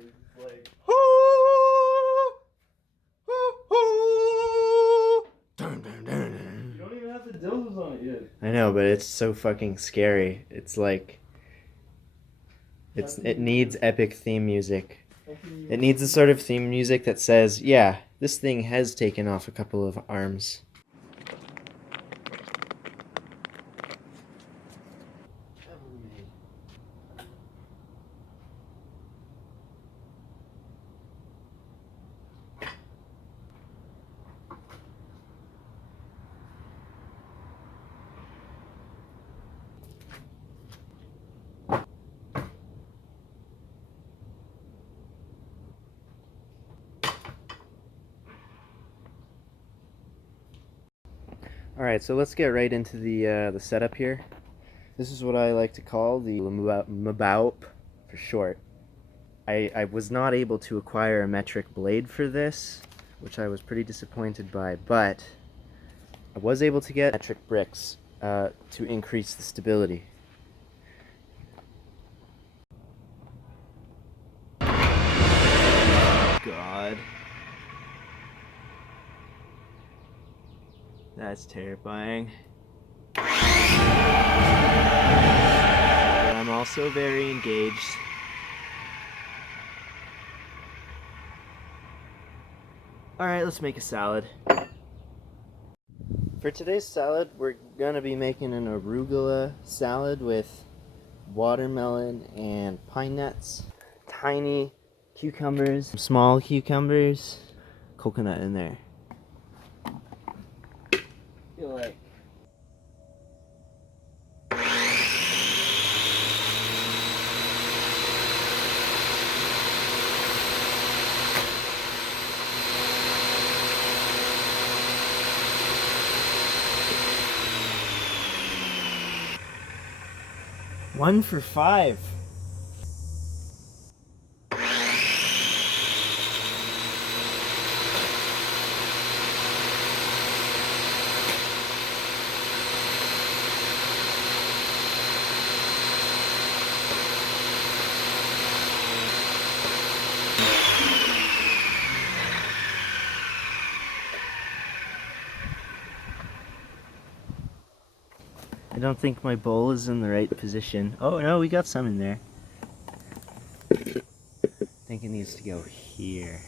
It's like, you don't even have the dildos on it yet. I know, but it's so fucking scary. It's like it needs epic theme music. It needs the sort of theme music that says, yeah, this thing has taken off a couple of arms. Alright, so let's get right into the setup here. This is what I like to call the Mabaup for short. I was not able to acquire a metric blade for this, which I was pretty disappointed by, but I was able to get metric bricks to increase the stability. God. That's terrifying. But I'm also very engaged. Alright, let's make a salad. For today's salad, we're gonna be making an arugula salad with watermelon and pine nuts, tiny cucumbers, small cucumbers, coconut in there. I feel like $1 for $5. I don't think my bowl is in the right position. Oh no, we got some in there. I think it needs to go here.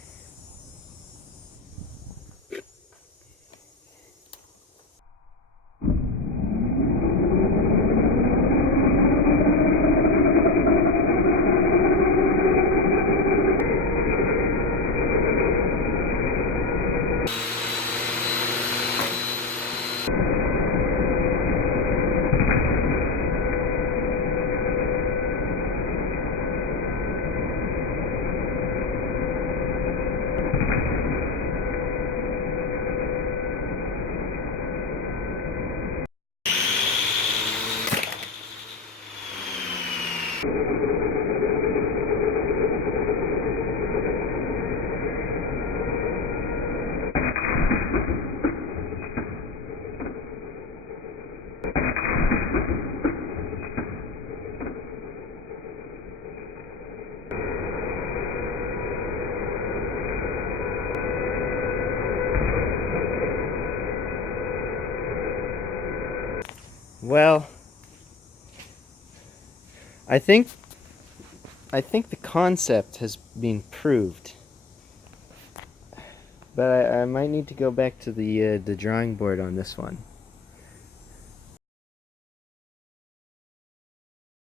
Well, I think the concept has been proved, but I might need to go back to the drawing board on this one.